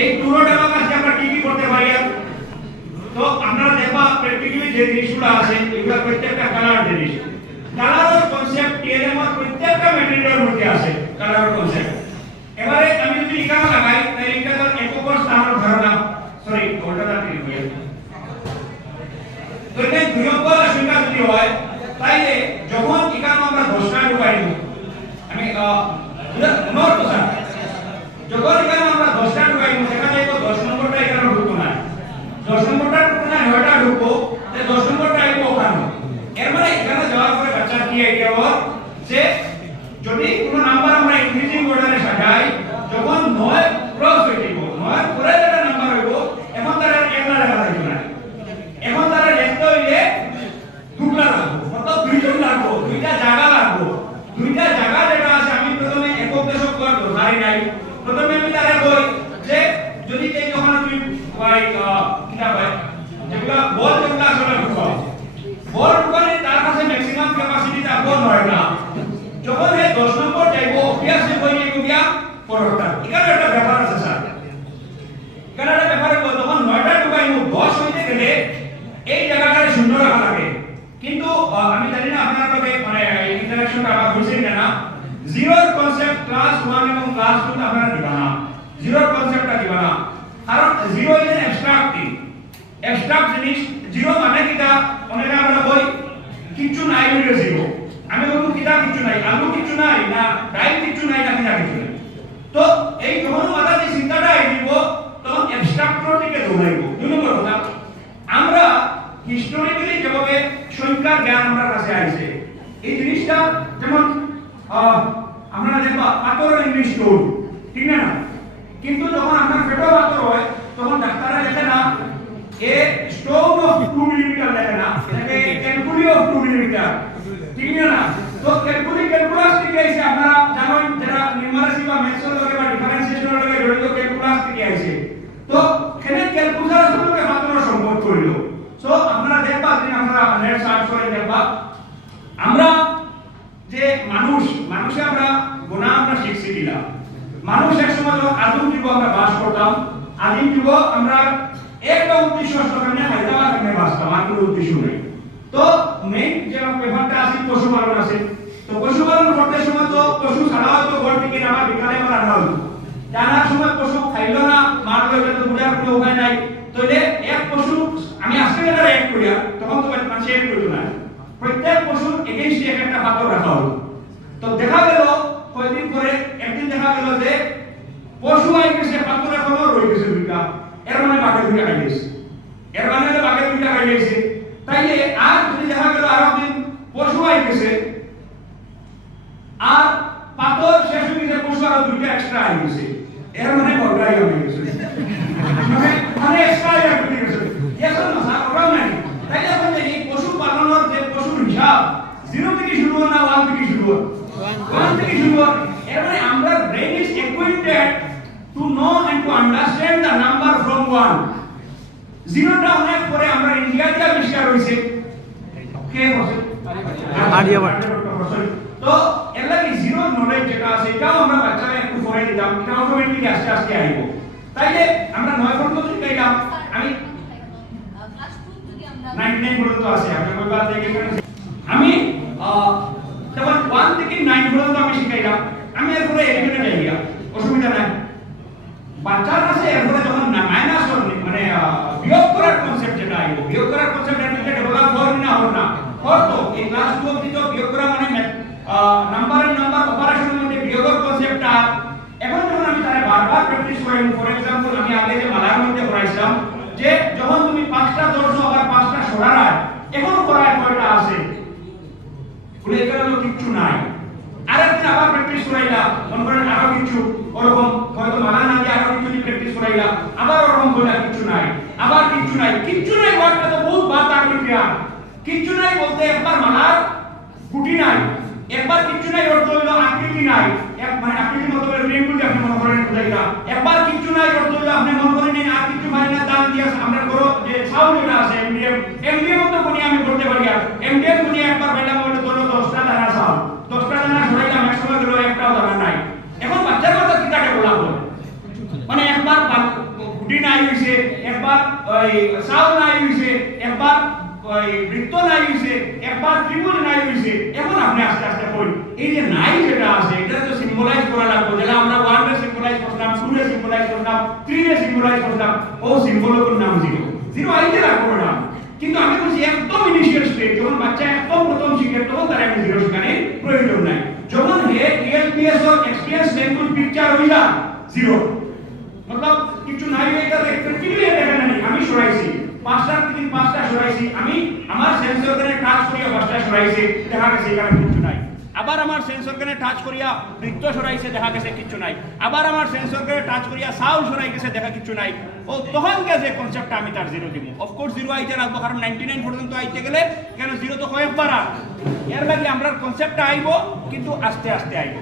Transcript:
এই পুরোটা কাজে আমরা কি কি করতে পারি? তো আপনারা দেখবা প্র্যাকটিক্যালি যে জিনিসগুলো আছে এগুলো প্রত্যেকটা কালার জিনিস। কালারের কনসেপ্ট টিএলএম এর প্রত্যেকটা ম্যাটেরিয়ালের মধ্যে আছে কালারের কনসেপ্ট। এবারে আমি যদি এখানে লাগাই তাহলে এখানে একক স্থানের ধারণা সরি ওটাটা ঠিক হয়ে যাবে। তো এটা দুই অঙ্কের সংখ্যা যদি হয় তাইলে যখন এখানে আমরা 10টা ঢুকাইব আমি নোট কথা যখন এখানে আমরা 10টা ঢুকাইব সেখানে তো 10 নম্বরটা এখানে ঢুকতো না, 10 নম্বরটা ঢুকতো না, 9টা ঢুকবো, তাই 10 নম্বরটা আইবো ওখানে। এর মানে এখানে যাওয়ার পরে বাচ্চা কি আইডিয়া হল যে যদি কোনো নাম্বার আমরা ইনক্রিজিং অর্ডারে সাজাই যখন 9 ক্রস হয়ে যাইব 9 পরে যেটা নাম্বার হইব এখন তারা একলা লেখা যাইব না, এখন তারা লিখতে হইলে দুটা লাগবে অর্থাৎ দুইজন লাগবে, দুইটা জায়গা লাগবে। দুইটা জায়গা যেটা আছে আমি প্রথমে একক দশক কর ধরি নাই, প্রথমে আমি তারে কই যে যদি এই যখন তুমি ভাই কিটা ভাই যেগুলা বল যেগুলা আসলে ঢুকাও বল ঢুকালে তার কাছে ম্যাক্সিমাম ক্যাপাসিটি থাকবো 9টা। যখন এই 10 নম্বর যাইবো অবভিয়াসলি কই যাইবো গিয়া 15টা। এখানে একটা ব্যাপার আছে স্যার, এখানে একটা ব্যাপার হলো যখন 9টা ঢুকাইবো 10 হইতে গেলে এই জায়গাটায় শূন্য রাখা লাগে। কিন্তু আমি জানি না আপনারা লগে মানে ইন্টারঅ্যাকশনটা আবার বুঝছেন না, জিরোর কনসেপ্ট ক্লাস 1 এবং ক্লাস 2 তে আপনারা দিবা না, জিরোর কনসেপ্টটা দিবা না। কারণ zero is an abstract thing, abstract জিনিস। জিরো মানে কিটা অনেকে আমরা কই কিছু নাই হইলো জিরো, আমি বলবো কিটা কিছু নাই, আলু কিছু নাই না ডাইল কিছু নাই না কিটা কিছু নাই। তো এই যখন মাথা যে চিন্তাটা আইব তখন অ্যাবস্ট্রাক্টর দিকে দৌড়াইব। দুই নম্বর কথা আমরা হিস্টোরিক্যালি যেভাবে সংখ্যার জ্ঞান আমার কাছে আইছে এই জিনিসটা যেমন আমরা দেখবা পাথরের ইংলিশ স্টোন ঠিক না, কিন্তু যখন আপনার পেটে পাথর হয় তখন ডাক্তাররা দেখে না এ স্টোন অফ 2 মিলিমিটার দেখে না, এটাকে ক্যালকুলি অফ 2 মিলিমিটার ঠিক না। তো ক্যালকুলাস থেকে আইছে আপনারা জানেন যারা নিউমারেসি বা ম্যাথসের লগে বা ডিফারেন্সিয়েশনের লগে জড়িত ক্যালকুলাস থেকে আইছে। তো এখানে ক্যালকুলাস লগে পাথরের সম্পর্ক হইল। সো আপনারা দেখবা যে আমরা নেট সার্চ করে দেখবা আমরা যে মানুষে আমরা গোনা আমরা শিখছি কিনা। মানুষ এক সময় আদিম যুগ আমরা বাস করতাম, আদিম যুগ আমরা একটা উদ্দেশ্য সামনে হায়দ্রাবাদ এখানে বাসতাম, আর কোনো উদ্দেশ্য নেই। তো মেইন যে ব্যাপারটা আছে পশুপালন আছে, তো পশুপালন করতে সময় তো পশু ছাড়া হয়তো ঘর থেকে নামা বিকালে আমার রান্না হতো, জানার সময় পশু খাইলো না মারলো, এটা তো বুঝার কোনো উপায় নাই। তো এক পশু আমি আজকে যেটা এক করিয়া তখন তো মানুষ এক করিত না, প্রত্যেক পশুর এগেইনস্ট একটা পাথর রাখা হলো। তো দেখা গেল কয়েকদিন পরে একদিন দেখা গেল যে পশু আই গেছে পাথর এখনো রয়ে গেছে দুইটা, এর মানে বাঘে দুইটা খাই গেছে, এর মানে বাঘে দুইটা খাই গেছে। তাইলে আর যদি দেখা গেল আরো দিন পশু আই গেছে আর পাথর শেষ হয়ে গেছে, পশু আরো দুইটা এক্সট্রা আই গেছে, এর মানে বড়াই হয়ে গেছে, মানে এক্সট্রা আই গেছে। এখন না স্যার ওরাও নাই। তাইলে এখন এই পশু পালনের যে পশুর হিসাব 0 থেকে শুরু হয় না 1 থেকে শুরু হয়, 1 থেকে শুরু হয়। এর মানে আমরা brain is equipped to know and to understand the number from 1. 0টা অনেক পরে আমরা ইন্ডিয়াতে আবিষ্কার হইছে কে বসে আর্যভট্ট। তো এর লাগি জিরো নলেজ যেটা আছে এটাও আমরা বাচ্চারা একটু পরে দিতাম, এটা অটোমেটিক্যালি আস্তে আস্তে আইবো। তাইলে আমরা 9 পর্যন্ত শিখাইলাম, আমি ক্লাস 2 যদি আমরা 99 পর্যন্ত আছে আপনি কইবা থেকে আমি তখন 1 থেকে 9 পর্যন্ত আমি শিখাইলাম। আমি এরপরে এলিমেন্টে যাইয়া অসুবিধা নাই বাচ্চার কাছে। এরপরে যখন মাইনাস মানে বিয়োগ করার কনসেপ্ট যেটা আইবো, বিয়োগ করার কনসেপ্ট এটা ডেভেলপ করবে না হল না করতো এই ক্লাস 2 অবধি তো বিয়োগ করা মানে নাম্বার অপারেশনের মধ্যে বিয়োগের কনসেপ্টটা। এখন যখন আমি তারে বারবার প্র্যাকটিস করি, ফর एग्जांपल আমি আগে যে মালার মধ্যে পড়াইছিলাম যে যখন তুমি 5টা ধরছো আবার 5টা সরারায় এখনো পড়ায় কয়টা আছে বলে এখানে কিছু নাই। আরেকদিন আবার প্র্যাকটিস করাইলা মনে করেন আরো কিছু ওরকম হয়তো মালা না দিয়ে আরো কিছু প্র্যাকটিস করাইলা আবার ওরকম বলে কিছু নাই, আবার কিছু নাই। কিছু নাই ওয়ার্ডটা তো বহুত বাত আর্বিট্রিয়া। কিছু নাই বলতে একবার মালার গুটি নাই, একবার কিছু নাই অর্থ হইলো আকৃতি নাই, এক মানে আকৃতি মত করে রেগুলি আপনি মনে করেন বুঝাইলা। একবার কিছু নাই অর্থ হইলো আপনি মনে করেন আর কিছু মানে না দান দিয়া আমরা করো যে সাউন্ড যেটা আছে এমডিএম তো কোনি আমি করতে পারি। আর এমডিএম কোনি একবার বললাম বলে ধরো 10টা দানা সাউন্ড, 10টা দানা সরাইলাম এক সময় গেল একটাও দানা নাই। এখন বাচ্চার কথা কিটাকে বলা বলে মানে একবার গুটি নাই হইছে, একবার ওই চাউল নাই হইছে, একবার ওই বৃত্ত নাই হইছে, একবার ত্রিভুজ নাই হইছে। এখন আপনি আস্তে আস্তে কই এই যে নাই যেটা আছে এটা তো সিম্বলাইজ করা লাগবে, যেটা আমরা 1 এর সিম্বলাইজ করলাম, 2 এর সিম্বলাইজ করলাম, 3 এর সিম্বলাইজ করলাম, ও সিম্বলের নাম জিরো। জিরো আইতে লাগবে না, কিন্তু আমি বলছি একদম ইনিশিয়াল স্টেজ, যখন বাচ্চা একদম প্রথম শিখে তখন তার একটা জিরো শেখানে প্রয়োজন নাই। যখন হে LPS or experience language picture হই না জিরো, মতলব কিছু নাই এটা প্র্যাকটিক্যালি দেখেন না, আমি সরাইছি পাঁচটার থেকে পাঁচটা সরাইছি, আমি আমার সেন্সর কানে টাচ করিয়া পাঁচটা সরাইছি, দেখা গেছে এখানে কিছু নাই। আবার আমার সেন্সর কানে টাচ করিয়া বৃত্ত সরাইছে, দেখা গেছে কিছু নাই। আবার আমার সেন্সর কানে টাচ করিয়া সাউন্ড সরাই গেছে, দেখা কিছু নাই। ও তখন যে কনসেপ্টটা আমি তার জিরো দিব। অফকোর্স জিরো আইতে লাগবো, কারণ 99 পর্যন্ত আইতে গেলে কেন জিরো তো কয়েকবার এর লাগে আমরা কনসেপ্টটা আইব, কিন্তু আস্তে আস্তে আইব।